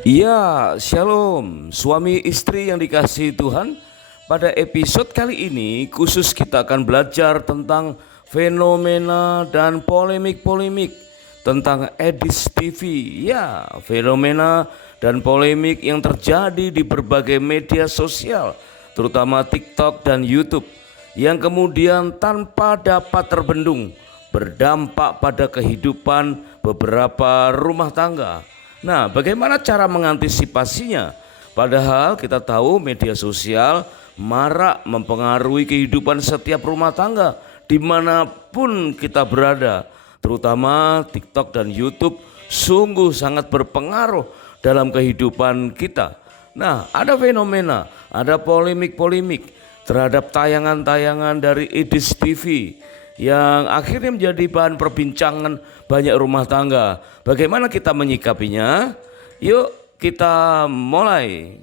Ya, shalom, suami istri yang dikasihi Tuhan. Pada episode kali ini khusus kita akan belajar tentang fenomena dan polemik-polemik tentang Edis TV. Ya, fenomena dan polemik yang terjadi di berbagai media sosial, terutama TikTok dan YouTube, yang kemudian tanpa dapat terbendung berdampak pada kehidupan beberapa rumah tangga. Nah, bagaimana cara mengantisipasinya? Padahal kita tahu media sosial marak mempengaruhi kehidupan setiap rumah tangga dimanapun kita berada. Terutama TikTok dan YouTube sungguh sangat berpengaruh dalam kehidupan kita. Nah, ada fenomena, ada polemik-polemik terhadap tayangan-tayangan dari Edis TV yang akhirnya menjadi bahan perbincangan banyak rumah tangga. Bagaimana kita menyikapinya? Yuk kita mulai.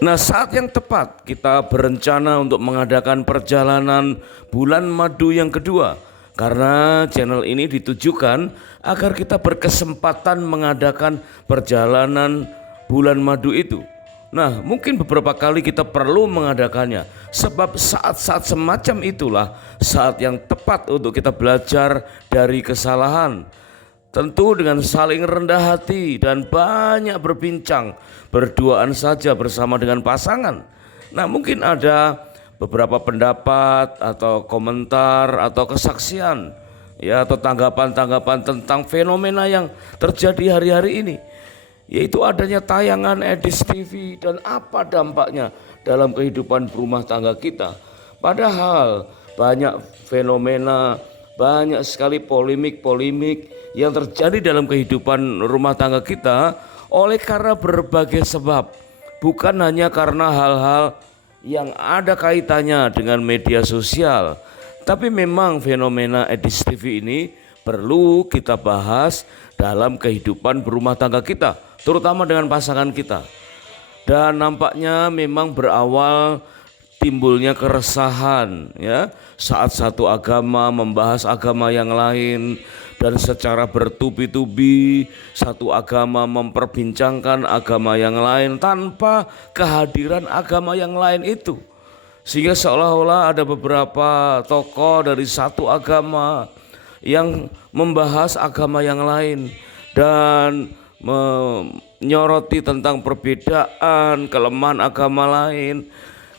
Nah, saat yang tepat kita berencana untuk mengadakan perjalanan bulan madu yang kedua, karena channel ini ditujukan agar kita berkesempatan mengadakan perjalanan bulan madu itu. Nah, mungkin beberapa kali kita perlu mengadakannya, sebab saat-saat semacam itulah saat yang tepat untuk kita belajar dari kesalahan. Tentu dengan saling rendah hati dan banyak berbincang, berduaan saja bersama dengan pasangan. Nah, mungkin ada beberapa pendapat atau komentar atau kesaksian, ya, atau tanggapan-tanggapan tentang fenomena yang terjadi hari-hari ini, yaitu adanya tayangan Edis TV dan apa dampaknya dalam kehidupan berumah tangga kita. Padahal banyak fenomena, banyak sekali polemik-polemik yang terjadi dalam kehidupan rumah tangga kita oleh karena berbagai sebab, bukan hanya karena hal-hal yang ada kaitannya dengan media sosial, tapi memang fenomena Edis TV ini perlu kita bahas dalam kehidupan berumah tangga kita, terutama dengan pasangan kita. Dan nampaknya memang berawal timbulnya keresahan, ya, saat satu agama membahas agama yang lain, dan secara bertubi-tubi satu agama memperbincangkan agama yang lain tanpa kehadiran agama yang lain itu, sehingga seolah-olah ada beberapa tokoh dari satu agama yang membahas agama yang lain dan menyoroti tentang perbedaan, kelemahan agama lain.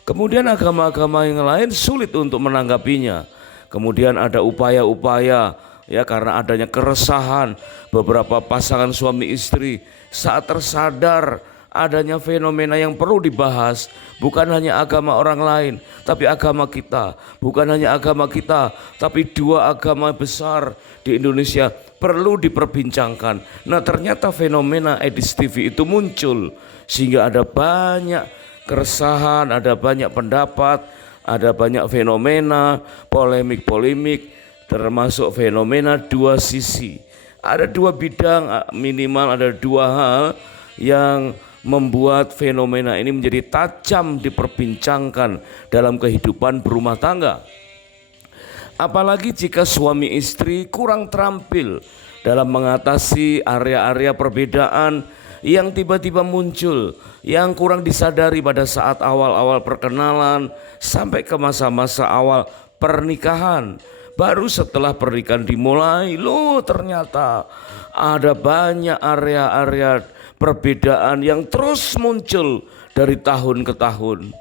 Kemudian agama-agama yang lain sulit untuk menanggapinya. Kemudian ada upaya-upaya, ya, karena adanya keresahan beberapa pasangan suami istri saat tersadar adanya fenomena yang perlu dibahas, bukan hanya agama orang lain tapi agama kita, bukan hanya agama kita tapi dua agama besar di Indonesia perlu diperbincangkan. Nah, ternyata fenomena Edis TV itu muncul sehingga ada banyak keresahan, ada banyak pendapat, ada banyak fenomena, polemik-polemik, termasuk fenomena dua sisi. Ada dua bidang, minimal ada dua hal yang membuat fenomena ini menjadi tajam diperbincangkan dalam kehidupan berumah tangga. Apalagi jika suami istri kurang terampil dalam mengatasi area-area perbedaan yang tiba-tiba muncul, yang kurang disadari pada saat awal-awal perkenalan sampai ke masa-masa awal pernikahan. Baru setelah pernikahan dimulai, loh, ternyata ada banyak area-area perbedaan yang terus muncul dari tahun ke tahun.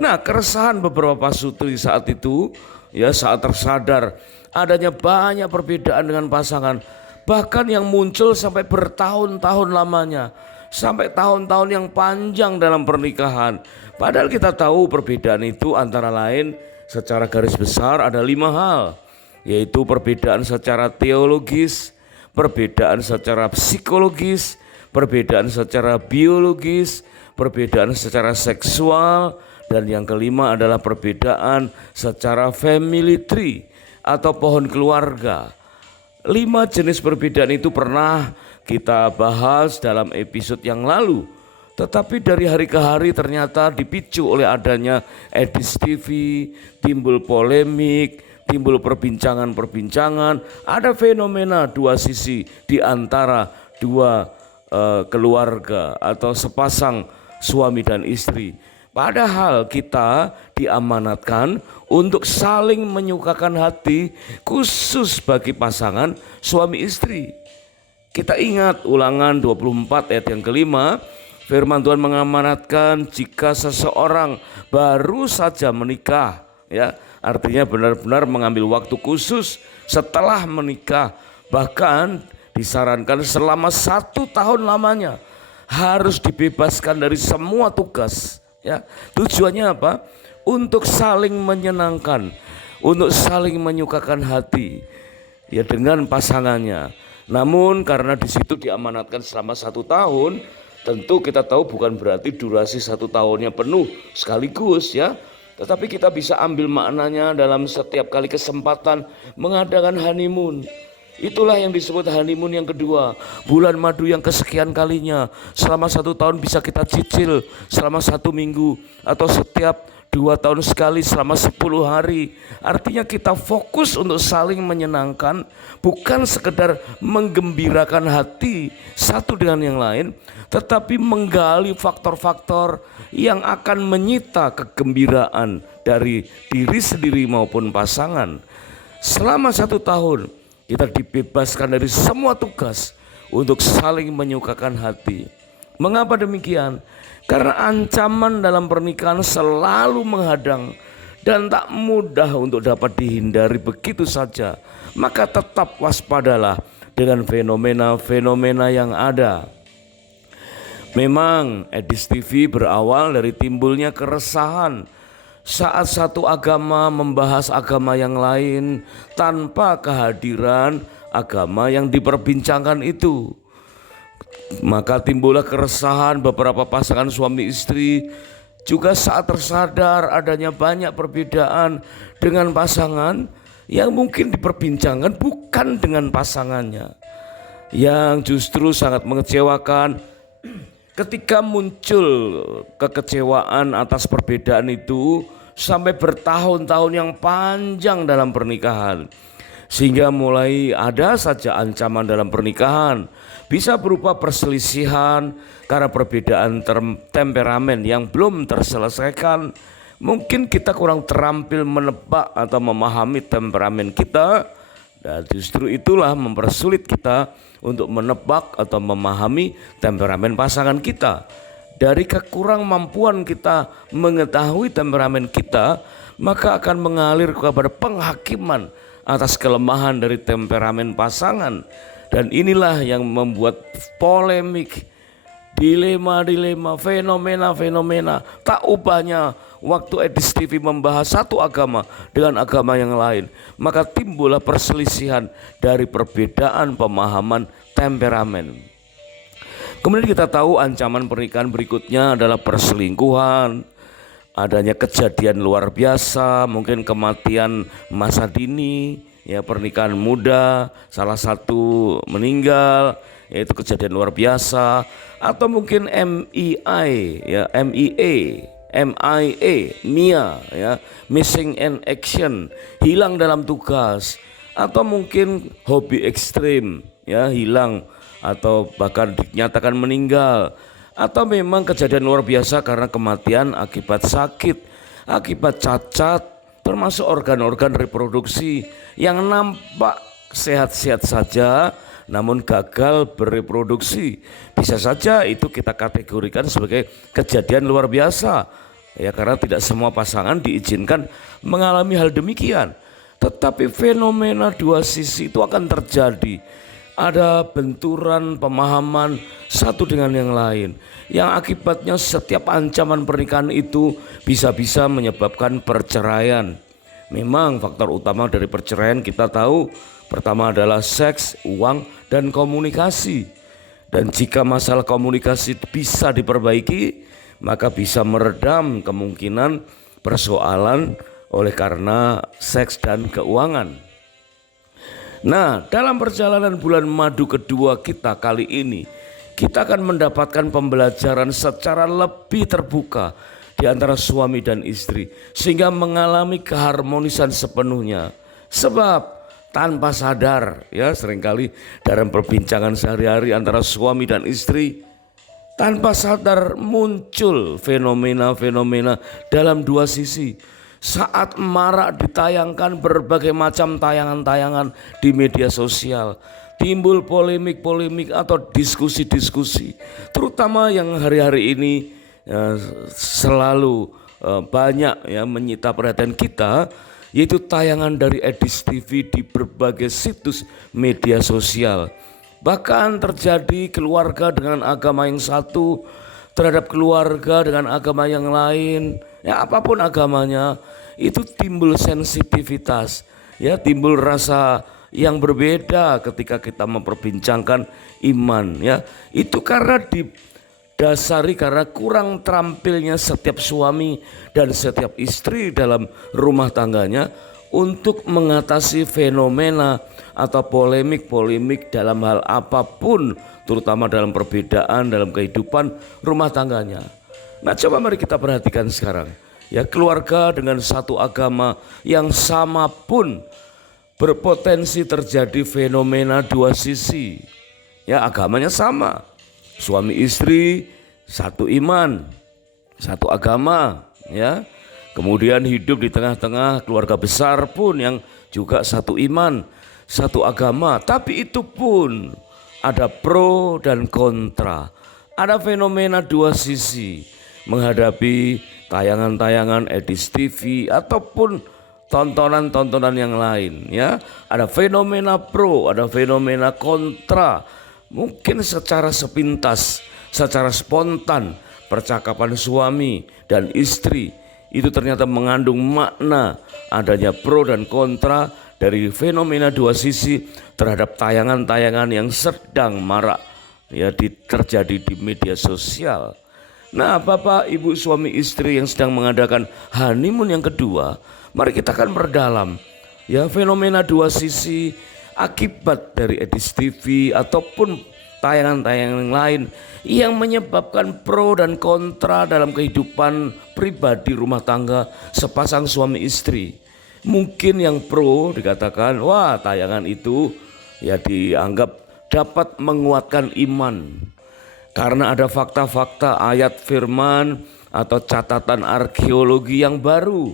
Nah, keresahan beberapa pasutri saat itu, ya, saat tersadar adanya banyak perbedaan dengan pasangan, bahkan yang muncul sampai bertahun-tahun lamanya, sampai tahun-tahun yang panjang dalam pernikahan. Padahal kita tahu perbedaan itu antara lain secara garis besar ada 5 hal, yaitu perbedaan secara teologis, perbedaan secara psikologis, perbedaan secara biologis, perbedaan secara seksual, dan yang kelima adalah perbedaan secara family tree atau pohon keluarga. 5 jenis perbedaan itu pernah kita bahas dalam episode yang lalu. Tetapi dari hari ke hari ternyata dipicu oleh adanya Edis TV, timbul polemik, timbul perbincangan-perbincangan, ada fenomena dua sisi di antara dua keluarga atau sepasang suami dan istri. Padahal kita diamanatkan untuk saling menyukakan hati khusus bagi pasangan suami istri. Kita ingat Ulangan 24 ayat yang kelima, firman Tuhan mengamanatkan jika seseorang baru saja menikah, ya, artinya benar-benar mengambil waktu khusus setelah menikah, bahkan disarankan selama 1 tahun lamanya harus dibebaskan dari semua tugas. Ya, tujuannya apa? Untuk saling menyenangkan, untuk saling menyukakan hati, ya, dengan pasangannya. Namun karena di situ diamanatkan selama 1 tahun, tentu kita tahu bukan berarti durasi 1 tahunnya penuh sekaligus, ya. Tetapi kita bisa ambil maknanya dalam setiap kali kesempatan mengadakan honeymoon. Itulah yang disebut honeymoon yang kedua, bulan madu yang kesekian kalinya. Selama 1 tahun bisa kita cicil selama 1 minggu, atau setiap 2 tahun sekali selama 10 hari. Artinya kita fokus untuk saling menyenangkan, bukan sekedar menggembirakan hati satu dengan yang lain, tetapi menggali faktor-faktor yang akan menyita kegembiraan dari diri sendiri maupun pasangan. Selama 1 tahun kita dibebaskan dari semua tugas untuk saling menyukakan hati. Mengapa demikian? Karena ancaman dalam pernikahan selalu menghadang dan tak mudah untuk dapat dihindari begitu saja. Maka tetap waspadalah dengan fenomena-fenomena yang ada. Memang Edis TV berawal dari timbulnya keresahan saat satu agama membahas agama yang lain tanpa kehadiran agama yang diperbincangkan itu. Maka timbullah keresahan beberapa pasangan suami istri juga saat tersadar adanya banyak perbedaan dengan pasangan yang mungkin diperbincangkan bukan dengan pasangannya, yang justru sangat mengecewakan. Ketika muncul kekecewaan atas perbedaan itu sampai bertahun-tahun yang panjang dalam pernikahan, sehingga mulai ada saja ancaman dalam pernikahan, bisa berupa perselisihan karena perbedaan temperamen yang belum terselesaikan. Mungkin kita kurang terampil menebak atau memahami temperamen kita, dan justru itulah mempersulit kita untuk menebak atau memahami temperamen pasangan kita. Dari kekurang mampuan kita mengetahui temperamen kita, maka akan mengalir kepada penghakiman atas kelemahan dari temperamen pasangan. Dan inilah yang membuat polemik, dilema-dilema, fenomena-fenomena. Tak ubahnya waktu Edis TV membahas satu agama dengan agama yang lain, maka timbullah perselisihan dari perbedaan pemahaman temperamen. Kemudian kita tahu ancaman pernikahan berikutnya adalah perselingkuhan, adanya kejadian luar biasa, mungkin kematian masa dini, ya, pernikahan muda, salah satu meninggal, yaitu kejadian luar biasa, atau mungkin MIA, ya, MIA, ya, missing in action, hilang dalam tugas, atau mungkin hobi ekstrim, ya, hilang atau bahkan dinyatakan meninggal, atau memang kejadian luar biasa karena kematian akibat sakit, akibat cacat, termasuk organ-organ reproduksi yang nampak sehat-sehat saja namun gagal bereproduksi. Bisa saja itu kita kategorikan sebagai kejadian luar biasa, ya, karena tidak semua pasangan diizinkan mengalami hal demikian. Tetapi fenomena dua sisi itu akan terjadi. Ada benturan pemahaman satu dengan yang lain, yang akibatnya setiap ancaman pernikahan itu bisa-bisa menyebabkan perceraian. Memang faktor utama dari perceraian kita tahu, pertama adalah seks, uang, dan komunikasi. Dan jika masalah komunikasi bisa diperbaiki, maka bisa meredam kemungkinan persoalan oleh karena seks dan keuangan. Nah, dalam perjalanan bulan madu kedua kita kali ini, kita akan mendapatkan pembelajaran secara lebih terbuka di antara suami dan istri, sehingga mengalami keharmonisan sepenuhnya. Sebab tanpa sadar, ya seringkali dalam perbincangan sehari-hari antara suami dan istri, tanpa sadar muncul fenomena-fenomena dalam dua sisi. Saat marak ditayangkan berbagai macam tayangan-tayangan di media sosial, timbul polemik-polemik atau diskusi-diskusi, terutama yang hari-hari ini selalu banyak ya menyita perhatian kita, yaitu tayangan dari Edis TV di berbagai situs media sosial. Bahkan terjadi keluarga dengan agama yang satu terhadap keluarga dengan agama yang lain, ya apapun agamanya, itu timbul sensitivitas, ya timbul rasa yang berbeda ketika kita memperbincangkan iman, ya itu karena didasari karena kurang terampilnya setiap suami dan setiap istri dalam rumah tangganya untuk mengatasi fenomena atau polemik-polemik dalam hal apapun, terutama dalam perbedaan dalam kehidupan rumah tangganya. Nah, coba mari kita perhatikan sekarang, ya keluarga dengan satu agama yang sama pun berpotensi terjadi fenomena dua sisi. Ya, agamanya sama, suami istri satu iman, satu agama, ya. Kemudian hidup di tengah-tengah keluarga besar pun yang juga satu iman, satu agama, tapi itu pun ada pro dan kontra. Ada fenomena dua sisi menghadapi tayangan-tayangan Edis TV ataupun tontonan-tontonan yang lain, ya. Ada fenomena pro, ada fenomena kontra. Mungkin secara sepintas, secara spontan percakapan suami dan istri itu ternyata mengandung makna adanya pro dan kontra dari fenomena dua sisi terhadap tayangan-tayangan yang sedang marak ya terjadi di media sosial. Nah, Bapak, Ibu, suami istri yang sedang mengadakan honeymoon yang kedua, mari kita akan berdalam ya fenomena dua sisi akibat dari Edis TV ataupun tayangan-tayangan yang lain yang menyebabkan pro dan kontra dalam kehidupan pribadi rumah tangga sepasang suami istri. Mungkin yang pro dikatakan, wah tayangan itu ya dianggap dapat menguatkan iman karena ada fakta-fakta ayat firman atau catatan arkeologi yang baru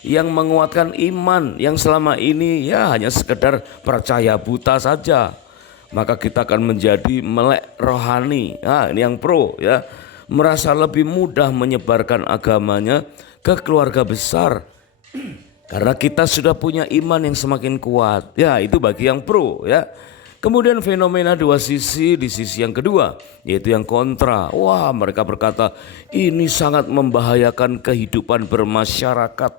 yang menguatkan iman yang selama ini ya hanya sekedar percaya buta saja. Maka kita akan menjadi melek rohani. Nah, ini yang pro ya, merasa lebih mudah menyebarkan agamanya ke keluarga besar karena kita sudah punya iman yang semakin kuat. Ya, itu bagi yang pro ya. Kemudian fenomena dua sisi di sisi yang kedua, yaitu yang kontra. Wah, mereka berkata ini sangat membahayakan kehidupan bermasyarakat.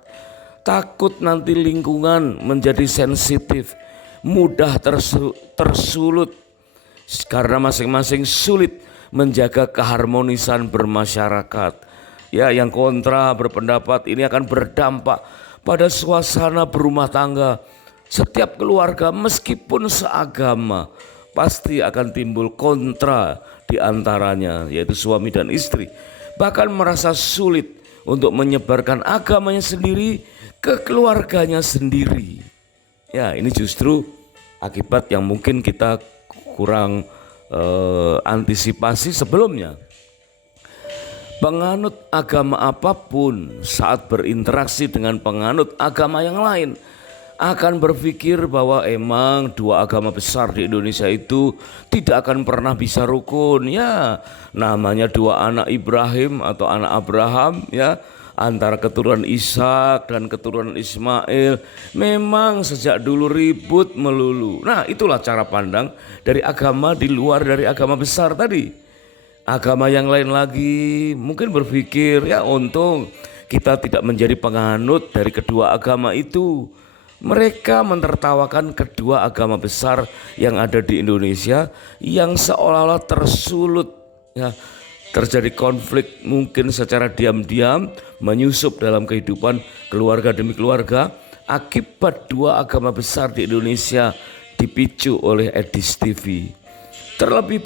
Takut nanti lingkungan menjadi sensitif, mudah tersulut karena masing-masing sulit menjaga keharmonisan bermasyarakat. Ya, yang kontra berpendapat ini akan berdampak pada suasana berumah tangga. Setiap keluarga meskipun seagama pasti akan timbul kontra di antaranya, yaitu suami dan istri. Bahkan merasa sulit untuk menyebarkan agamanya sendiri ke keluarganya sendiri. Ya, ini justru akibat yang mungkin kita kurang antisipasi sebelumnya. Penganut agama apapun saat berinteraksi dengan penganut agama yang lain akan berpikir bahwa emang dua agama besar di Indonesia itu tidak akan pernah bisa rukun. Ya, namanya dua anak Ibrahim atau anak Abraham ya, antara keturunan Ishak dan keturunan Ismail memang sejak dulu ribut melulu. Nah, itulah cara pandang dari agama di luar dari agama besar tadi. Agama yang lain lagi mungkin berpikir ya untung kita tidak menjadi penganut dari kedua agama itu. Mereka menertawakan kedua agama besar yang ada di Indonesia yang seolah-olah tersulut ya, terjadi konflik mungkin secara diam-diam menyusup dalam kehidupan keluarga demi keluarga akibat dua agama besar di Indonesia dipicu oleh Edis TV. Terlebih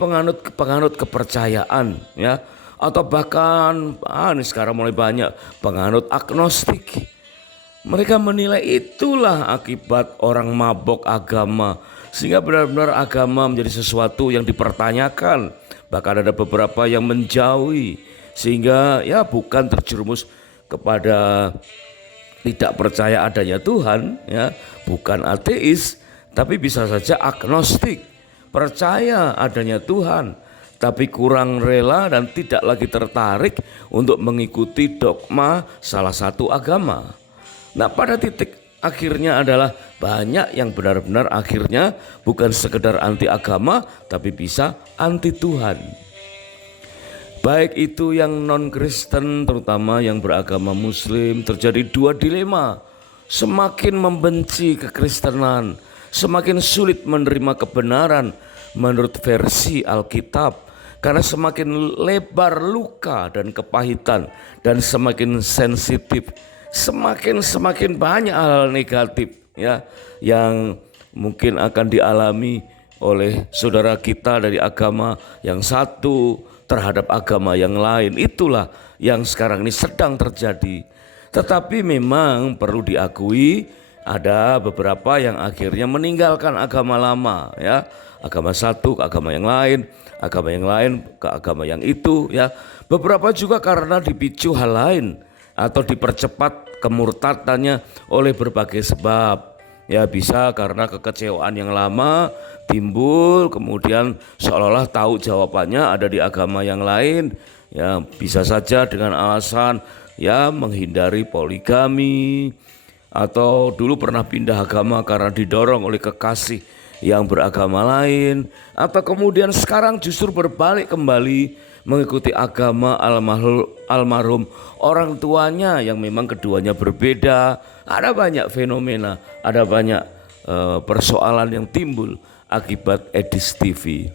penganut kepercayaan ya, atau bahkan ini sekarang mulai banyak penganut agnostik. Mereka menilai itulah akibat orang mabok agama, sehingga benar-benar agama menjadi sesuatu yang dipertanyakan. Bahkan ada beberapa yang menjauhi, sehingga ya bukan terjerumus kepada tidak percaya adanya Tuhan, ya, bukan ateis, tapi bisa saja agnostik, percaya adanya Tuhan, tapi kurang rela dan tidak lagi tertarik untuk mengikuti dogma salah satu agama. Nah, pada titik akhirnya adalah banyak yang benar-benar akhirnya bukan sekedar anti agama, tapi bisa anti Tuhan. Baik itu yang non-Kristen, terutama yang beragama Muslim, terjadi dua dilema. Semakin membenci kekristenan, semakin sulit menerima kebenaran menurut versi Alkitab, karena semakin lebar luka dan kepahitan, dan semakin sensitif, semakin banyak hal negatif, ya, yang mungkin akan dialami oleh saudara kita dari agama yang satu terhadap agama yang lain. Itulah yang sekarang ini sedang terjadi. Tetapi memang perlu diakui ada beberapa yang akhirnya meninggalkan agama lama, ya, agama satu ke agama yang lain ke agama yang itu, ya. Beberapa juga karena dipicu hal lain atau dipercepat kemurtadannya oleh berbagai sebab. Ya, bisa karena kekecewaan yang lama timbul, kemudian seolah-olah tahu jawabannya ada di agama yang lain. Ya, bisa saja dengan alasan ya menghindari poligami, atau dulu pernah pindah agama karena didorong oleh kekasih yang beragama lain, atau kemudian sekarang justru berbalik kembali mengikuti agama almarhum orang tuanya yang memang keduanya berbeda. Ada banyak fenomena, ada banyak persoalan yang timbul akibat Edis TV.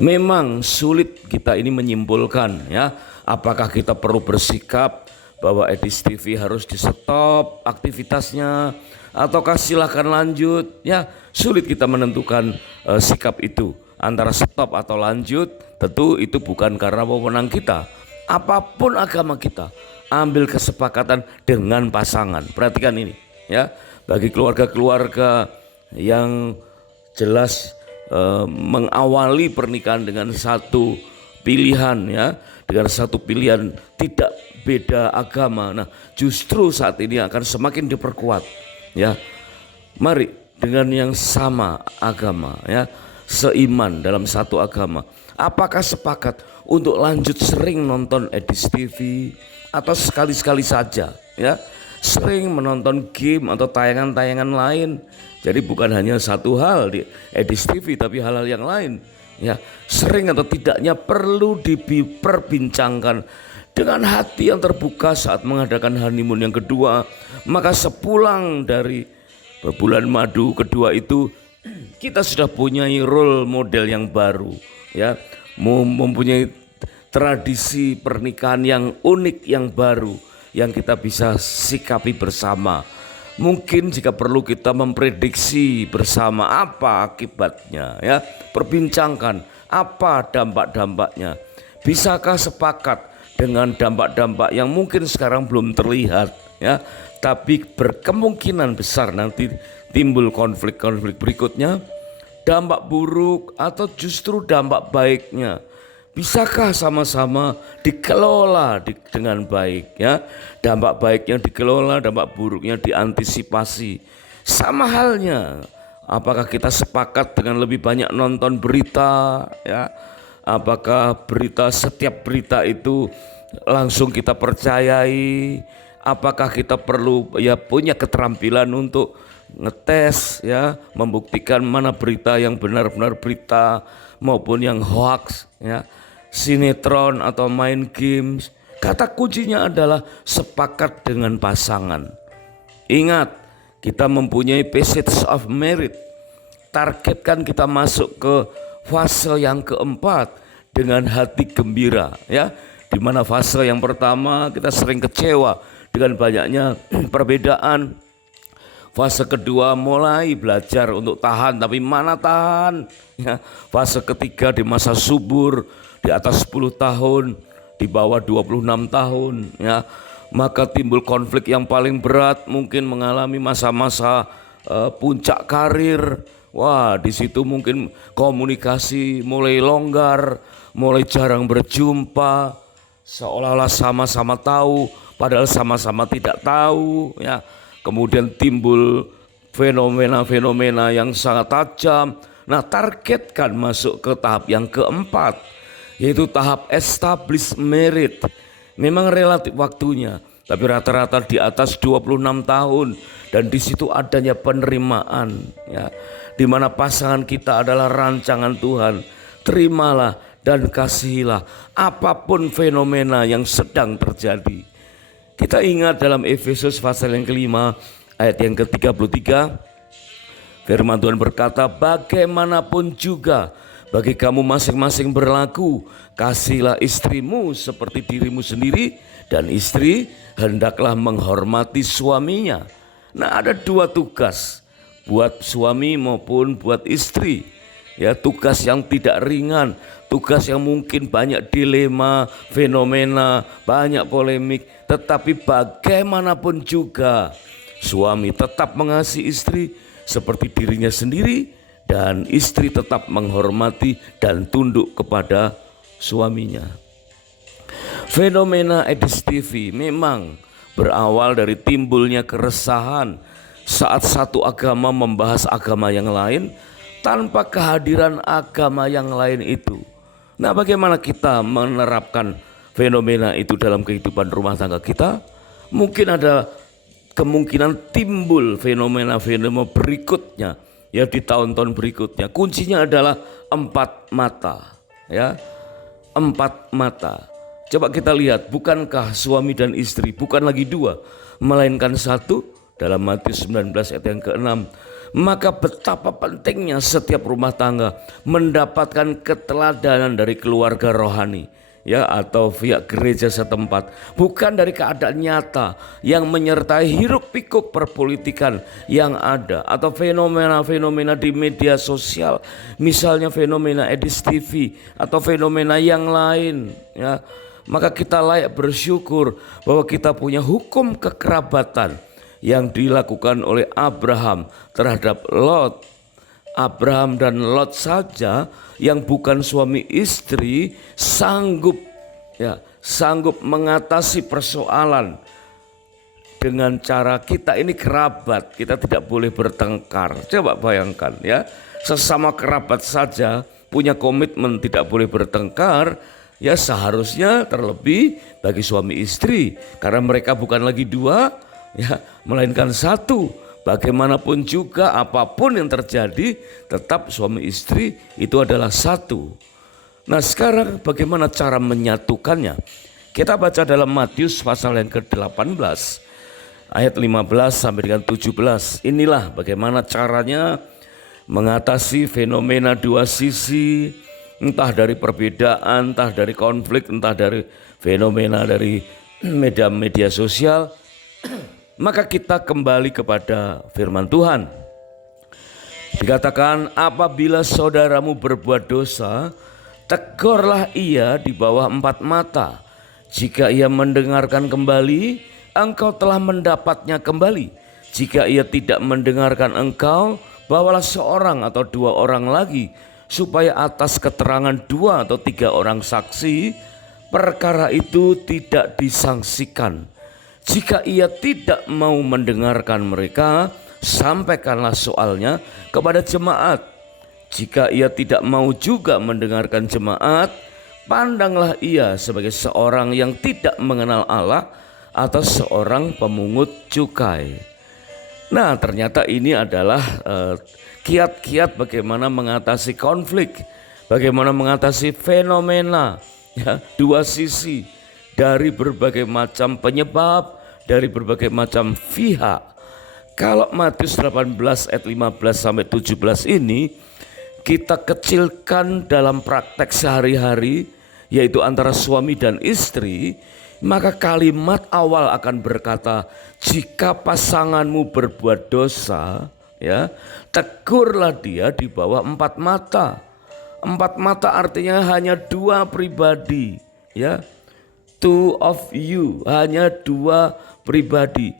Memang sulit kita ini menyimpulkan, ya, apakah kita perlu bersikap bahwa Edis TV harus di stop aktivitasnya ataukah silakan lanjut. Ya, sulit kita menentukan sikap itu antara stop atau lanjut. Tentu itu bukan karena wewenang kita. Apapun agama kita, ambil kesepakatan dengan pasangan. Perhatikan ini, ya, bagi keluarga-keluarga yang jelas mengawali pernikahan dengan satu pilihan, ya, dengan satu pilihan tidak beda agama. Nah, justru saat ini akan semakin diperkuat, ya. Mari dengan yang sama agama, ya, seiman dalam satu agama, apakah sepakat untuk lanjut sering nonton Edis TV atau sekali-sekali saja, ya, sering menonton game atau tayangan-tayangan lain. Jadi bukan hanya satu hal di Edis TV, tapi hal-hal yang lain, ya, sering atau tidaknya perlu diperbincangkan dengan hati yang terbuka saat mengadakan honeymoon yang kedua. Maka sepulang dari bulan madu kedua itu, kita sudah punya role model yang baru, ya, mempunyai tradisi pernikahan yang unik, yang baru, yang kita bisa sikapi bersama. Mungkin jika perlu kita memprediksi bersama apa akibatnya, ya, perbincangkan apa dampak-dampaknya. Bisakah sepakat dengan dampak-dampak yang mungkin sekarang belum terlihat, ya, tapi berkemungkinan besar nanti timbul konflik-konflik berikutnya, dampak buruk atau justru dampak baiknya. Bisakah sama-sama dikelola dengan baik, ya? Dampak baiknya dikelola, dampak buruknya diantisipasi. Sama halnya, apakah kita sepakat dengan lebih banyak nonton berita, ya? Apakah setiap berita itu langsung kita percayai? Apakah kita perlu, ya, punya keterampilan untuk ngetes, ya, membuktikan mana berita yang benar-benar berita maupun yang hoax, ya, sinetron atau main games. Kata kuncinya adalah sepakat dengan pasangan. Ingat, kita mempunyai passage of merit. Targetkan kita masuk ke fase yang keempat dengan hati gembira, ya. Di mana fase yang pertama kita sering kecewa dengan banyaknya perbedaan. Fase kedua mulai belajar untuk tahan, tapi mana tahan, ya. Fase ketiga di masa subur, di atas 10 tahun, di bawah 26 tahun, ya. maka timbul konflik yang paling berat, mungkin mengalami masa-masa puncak karir. Wah, di situ mungkin komunikasi mulai longgar, mulai jarang berjumpa, seolah-olah sama-sama tahu, padahal sama-sama tidak tahu, ya. Kemudian timbul fenomena-fenomena yang sangat tajam. Nah, targetkan masuk ke tahap yang keempat, yaitu tahap established marriage. Memang relatif waktunya, tapi rata-rata di atas 26 tahun, dan di situ adanya penerimaan, ya, di mana pasangan kita adalah rancangan Tuhan. Terimalah dan kasihilah apapun fenomena yang sedang terjadi. Kita ingat dalam Efesus pasal yang kelima ayat yang ke-33, firman Tuhan berkata, bagaimanapun juga bagi kamu masing-masing berlaku, kasihilah istrimu seperti dirimu sendiri, dan istri hendaklah menghormati suaminya. Nah, ada dua tugas buat suami maupun buat istri. Ya, tugas yang tidak ringan, tugas yang mungkin banyak dilema, fenomena, banyak polemik, tetapi bagaimanapun juga suami tetap mengasihi istri seperti dirinya sendiri, dan istri tetap menghormati dan tunduk kepada suaminya. Fenomena Edis TV memang berawal dari timbulnya keresahan saat satu agama membahas agama yang lain tanpa kehadiran agama yang lain itu. Nah, bagaimana kita menerapkan fenomena itu dalam kehidupan rumah tangga kita? Mungkin ada kemungkinan timbul fenomena-fenomena berikutnya, ya, di tahun-tahun berikutnya. Kuncinya adalah 4 mata, ya, 4 mata. Coba kita lihat, bukankah suami dan istri bukan lagi 2, melainkan 1 dalam Matius 19 ayat yang ke-6. Maka betapa pentingnya setiap rumah tangga mendapatkan keteladanan dari keluarga rohani, ya, atau via gereja setempat, bukan dari keadaan nyata yang menyertai hiruk pikuk perpolitikan yang ada atau fenomena-fenomena di media sosial, misalnya fenomena Edis TV atau fenomena yang lain, ya. Maka kita layak bersyukur bahwa kita punya hukum kekerabatan yang dilakukan oleh Abraham terhadap Lot. Abraham dan Lot saja yang bukan suami istri sanggup mengatasi persoalan dengan cara kita ini kerabat, kita tidak boleh bertengkar. Coba bayangkan, ya, sesama kerabat saja punya komitmen tidak boleh bertengkar, ya seharusnya terlebih bagi suami istri, karena mereka bukan lagi 2, ya, melainkan 1. Bagaimanapun juga apapun yang terjadi, tetap suami istri itu adalah 1. Nah, sekarang bagaimana cara menyatukannya? Kita baca dalam Matius pasal yang ke-18 ayat 15 sampai dengan 17. Inilah bagaimana caranya mengatasi fenomena 2 sisi, entah dari perbedaan, entah dari konflik, entah dari fenomena dari media sosial. Maka kita kembali kepada firman Tuhan. Dikatakan, apabila saudaramu berbuat dosa, tegurlah ia di bawah 4 mata. Jika ia mendengarkan kembali, engkau telah mendapatnya kembali. Jika ia tidak mendengarkan engkau, bawalah 1 atau 2 orang lagi, supaya atas keterangan 2 atau 3 orang saksi, perkara itu tidak disangsikan. Jika ia tidak mau mendengarkan mereka, sampaikanlah soalnya kepada jemaat. Jika ia tidak mau juga mendengarkan jemaat, pandanglah ia sebagai seorang yang tidak mengenal Allah atau seorang pemungut cukai. Nah, ternyata ini adalah kiat-kiat bagaimana mengatasi konflik, bagaimana mengatasi fenomena, ya, 2 sisi dari berbagai macam penyebab, dari berbagai macam pihak. Kalau Matius 18 ayat 15 sampai 17 ini kita kecilkan dalam praktek sehari-hari, yaitu antara suami dan istri, maka kalimat awal akan berkata, jika pasanganmu berbuat dosa, ya, tegurlah dia di bawah 4 mata. 4 mata artinya hanya 2 pribadi, ya. two of you, hanya dua pribadi.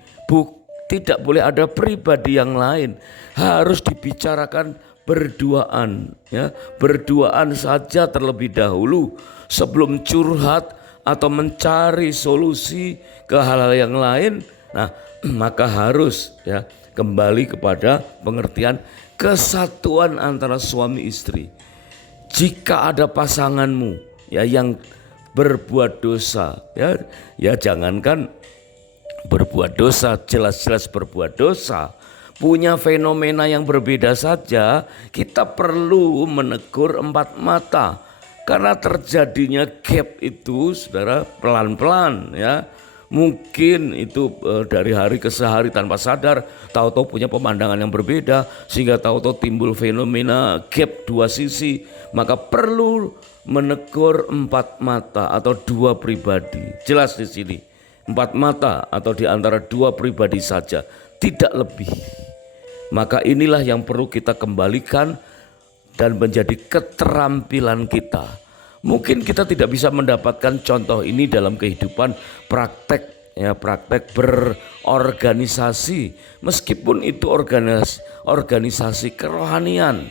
Tidak boleh ada pribadi yang lain, harus dibicarakan berduaan, ya, berduaan saja terlebih dahulu sebelum curhat atau mencari solusi ke hal-hal yang lain. Nah, maka harus ya kembali kepada pengertian kesatuan antara suami istri. Jika ada pasanganmu ya yang berbuat dosa, ya jangankan berbuat dosa, jelas-jelas berbuat dosa, punya fenomena yang berbeda saja, kita perlu menegur empat mata. Karena terjadinya gap itu, saudara, pelan-pelan ya. Mungkin itu dari hari ke hari tanpa sadar, tahu-tahu punya pemandangan yang berbeda, sehingga tahu-tahu timbul fenomena gap dua sisi. Maka perlu menegur empat mata atau dua pribadi. Jelas di sini, empat mata atau di antara dua pribadi saja, tidak lebih. Maka inilah yang perlu kita kembalikan dan menjadi keterampilan kita. Mungkin kita tidak bisa mendapatkan contoh ini dalam kehidupan praktek, ya, praktek berorganisasi. Meskipun itu organisasi kerohanian,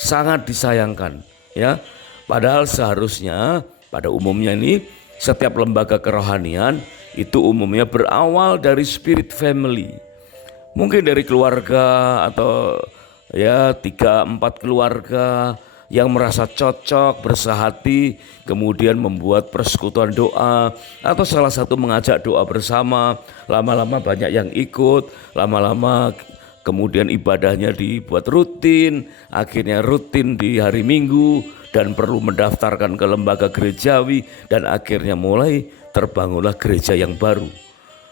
sangat disayangkan, ya. Padahal seharusnya pada umumnya ini setiap lembaga kerohanian itu umumnya berawal dari spirit family. Mungkin dari keluarga atau ya 3-4 keluarga yang merasa cocok, bersahati, kemudian membuat persekutuan doa atau salah satu mengajak doa bersama. Lama-lama banyak yang ikut, lama-lama kemudian ibadahnya dibuat rutin, akhirnya rutin di hari Minggu dan perlu mendaftarkan ke lembaga gerejawi, dan akhirnya mulai terbangunlah gereja yang baru.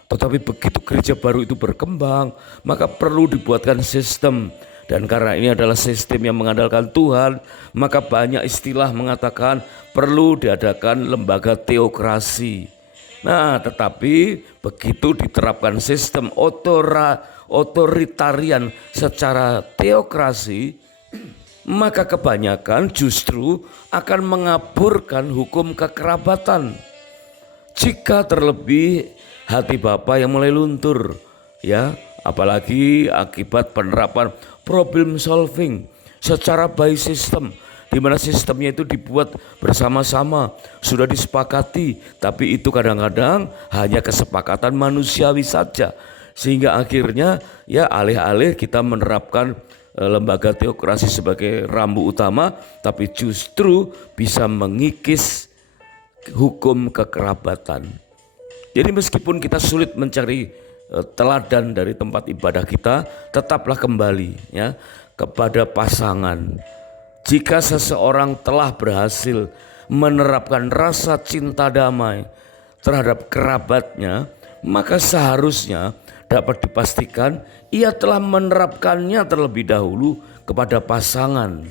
Tetapi begitu gereja baru itu berkembang, maka perlu dibuatkan sistem. Dan karena ini adalah sistem yang mengandalkan Tuhan, maka banyak istilah mengatakan perlu diadakan lembaga teokrasi. Nah, tetapi begitu diterapkan sistem otoritarian secara teokrasi, maka kebanyakan justru akan mengaburkan hukum kekerabatan. Jika terlebih hati Bapa yang mulai luntur, ya, apalagi akibat penerapan problem solving secara by system, di mana sistemnya itu dibuat bersama-sama, sudah disepakati, tapi itu kadang-kadang hanya kesepakatan manusiawi saja, sehingga akhirnya ya alih-alih kita menerapkan lembaga teokrasi sebagai rambu utama, tapi justru bisa mengikis hukum kekerabatan. Jadi meskipun kita sulit mencari teladan dari tempat ibadah kita, tetaplah kembali ya kepada pasangan. Jika seseorang telah berhasil menerapkan rasa cinta damai terhadap kerabatnya, maka seharusnya dapat dipastikan ia telah menerapkannya terlebih dahulu kepada pasangan.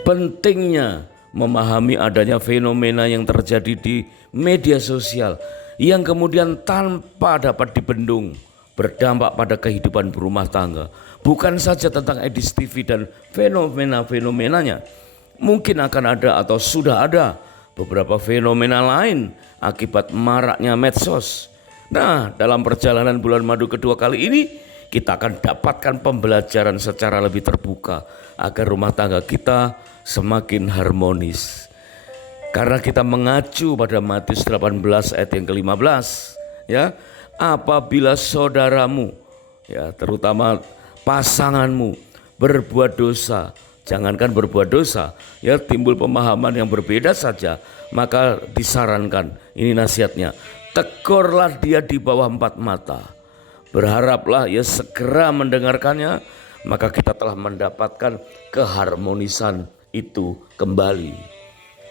Pentingnya memahami adanya fenomena yang terjadi di media sosial yang kemudian tanpa dapat dibendung berdampak pada kehidupan berumah tangga. Bukan saja tentang Edis TV dan fenomena-fenomenanya, mungkin akan ada atau sudah ada beberapa fenomena lain akibat maraknya medsos. Nah, dalam perjalanan bulan madu kedua kali ini, kita akan dapatkan pembelajaran secara lebih terbuka agar rumah tangga kita semakin harmonis. Karena kita mengacu pada Matius 18 ayat yang ke-15, ya, apabila saudaramu, ya, terutama pasanganmu berbuat dosa, jangankan berbuat dosa, ya, timbul pemahaman yang berbeda saja, maka disarankan, ini nasihatnya, tegurlah dia di bawah empat mata. Berharaplah ia segera mendengarkannya, maka kita telah mendapatkan keharmonisan itu kembali.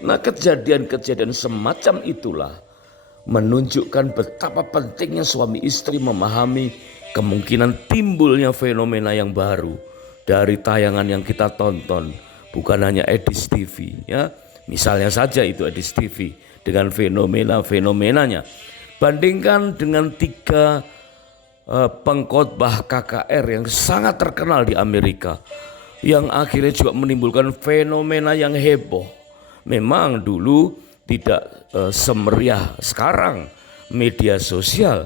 Nah, kejadian-kejadian semacam itulah menunjukkan betapa pentingnya suami istri memahami kemungkinan timbulnya fenomena yang baru dari tayangan yang kita tonton, bukan hanya Edis TV, ya. Misalnya saja itu Edis TV dengan fenomena-fenomenanya. Bandingkan dengan 3 pengkhotbah KKR yang sangat terkenal di Amerika, yang akhirnya juga menimbulkan fenomena yang heboh. Memang dulu tidak semeriah sekarang media sosial,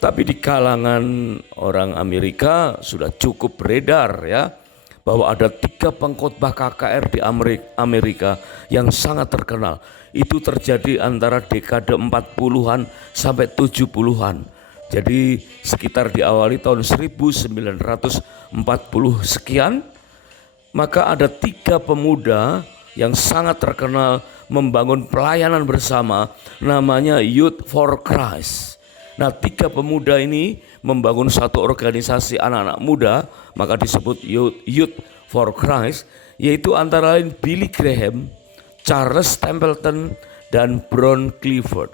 tapi di kalangan orang Amerika sudah cukup beredar ya, bahwa ada 3 pengkhotbah KKR di Amerika yang sangat terkenal. Itu terjadi antara dekade 40-an sampai 70-an. Jadi sekitar diawali tahun 1940 sekian, maka ada 3 pemuda yang sangat terkenal membangun pelayanan bersama, namanya Youth for Christ. Nah, 3 pemuda ini membangun satu organisasi anak-anak muda, maka disebut Youth for Christ, yaitu antara lain Billy Graham, Charles Templeton, dan Brown Clifford.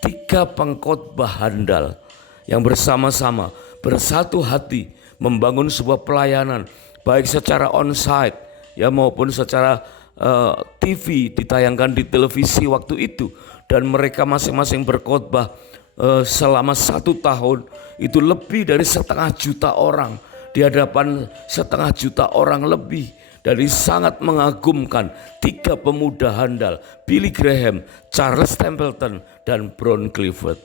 3 pengkhotbah handal yang bersama-sama bersatu hati membangun sebuah pelayanan, baik secara onsite ya maupun secara TV ditayangkan di televisi waktu itu, dan mereka masing-masing berkhotbah selama 1 tahun. Itu lebih dari 500 juta orang di hadapan 500 juta orang lebih. Dari sangat mengagumkan 3 pemuda handal, Billy Graham, Charles Templeton, dan Brown Clifford.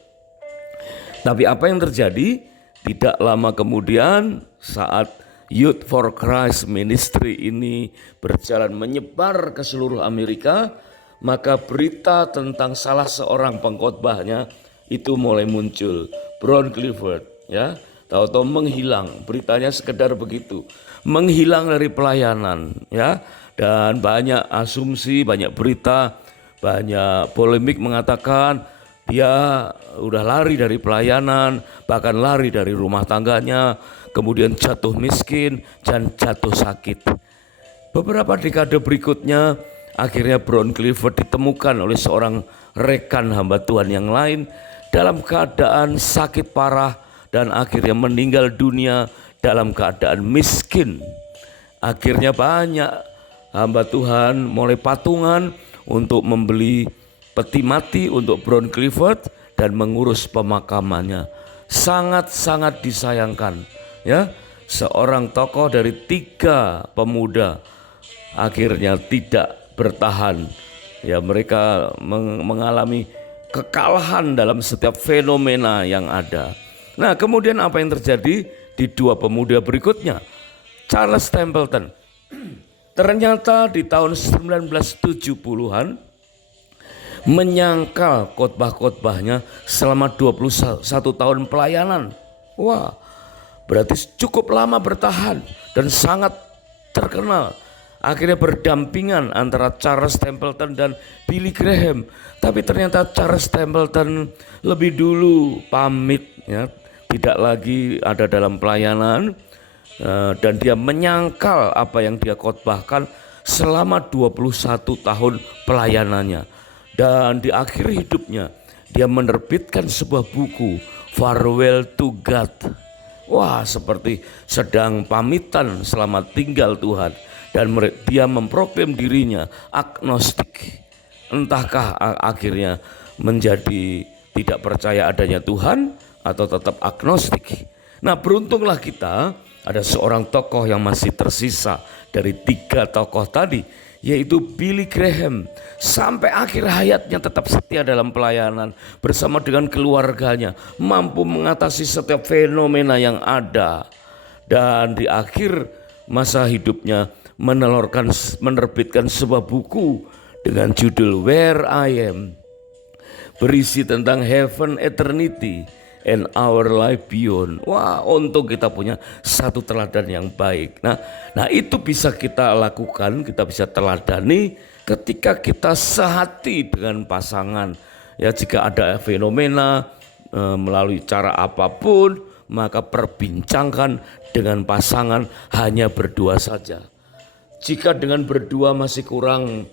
Tapi apa yang terjadi? Tidak lama kemudian saat Youth for Christ Ministry ini berjalan menyebar ke seluruh Amerika, maka berita tentang salah seorang pengkhotbahnya itu mulai muncul, Brown Clifford ya. Tahu-tahu menghilang, beritanya sekedar begitu, menghilang dari pelayanan ya, dan banyak asumsi, banyak berita, banyak polemik mengatakan dia udah lari dari pelayanan, bahkan lari dari rumah tangganya, kemudian jatuh miskin dan jatuh sakit. Beberapa dekade berikutnya akhirnya Brown Clifford ditemukan oleh seorang rekan hamba Tuhan yang lain dalam keadaan sakit parah dan akhirnya meninggal dunia dalam keadaan miskin. Akhirnya banyak hamba Tuhan mulai patungan untuk membeli peti mati untuk Brown Clifford dan mengurus pemakamannya. Sangat-sangat disayangkan ya, seorang tokoh dari 3 pemuda akhirnya tidak bertahan ya, mereka mengalami kekalahan dalam setiap fenomena yang ada. Nah, kemudian apa yang terjadi di 2 pemuda berikutnya? Charles Templeton ternyata di tahun 1970-an menyangkal khotbah-khotbahnya selama 21 tahun pelayanan. Wah, berarti cukup lama bertahan dan sangat terkenal. Akhirnya berdampingan antara Charles Templeton dan Billy Graham. Tapi ternyata Charles Templeton lebih dulu pamit ya, tidak lagi ada dalam pelayanan, dan dia menyangkal apa yang dia khotbahkan selama 21 tahun pelayanannya. Dan di akhir hidupnya dia menerbitkan sebuah buku, Farewell to God. Wah, seperti sedang pamitan selamat tinggal Tuhan. Dan dia memproklaim dirinya agnostik. Entahkah akhirnya menjadi tidak percaya adanya Tuhan atau tetap agnostik. Nah, beruntunglah kita ada seorang tokoh yang masih tersisa dari 3 tokoh tadi, yaitu Billy Graham. Sampai akhir hayatnya tetap setia dalam pelayanan bersama dengan keluarganya, mampu mengatasi setiap fenomena yang ada. Dan di akhir masa hidupnya menerbitkan sebuah buku dengan judul Where I Am, berisi tentang heaven, eternity, and our life beyond. Wah, untung kita punya satu teladan yang baik. Nah itu bisa kita lakukan, kita bisa teladani ketika kita sehati dengan pasangan. Ya, jika ada fenomena melalui cara apapun, maka perbincangkan dengan pasangan hanya berdua saja. Jika dengan berdua masih kurang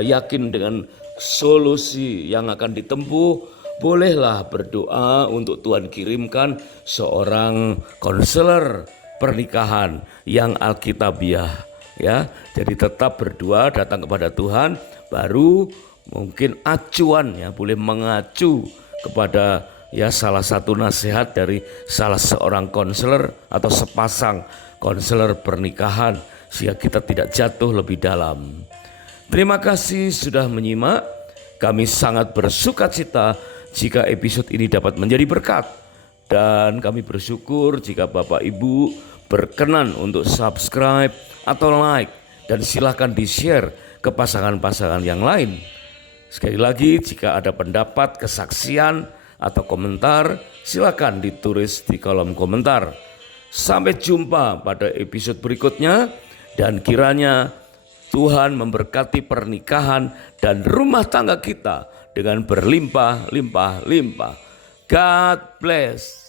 yakin dengan solusi yang akan ditempuh, bolehlah berdoa untuk Tuhan kirimkan seorang konselor pernikahan yang alkitabiah ya. Jadi tetap berdoa, datang kepada Tuhan, baru mungkin acuan ya, boleh mengacu kepada ya salah satu nasihat dari salah seorang konselor atau sepasang konselor pernikahan, sehingga kita tidak jatuh lebih dalam. Terima kasih sudah menyimak. Kami sangat bersukacita jika episode ini dapat menjadi berkat. Dan kami bersyukur jika Bapak Ibu berkenan untuk subscribe atau like. Dan silakan di-share ke pasangan-pasangan yang lain. Sekali lagi, jika ada pendapat, kesaksian, atau komentar, silakan ditulis di kolom komentar. Sampai jumpa pada episode berikutnya, dan kiranya Tuhan memberkati pernikahan dan rumah tangga kita dengan berlimpah-limpah-limpah. God bless.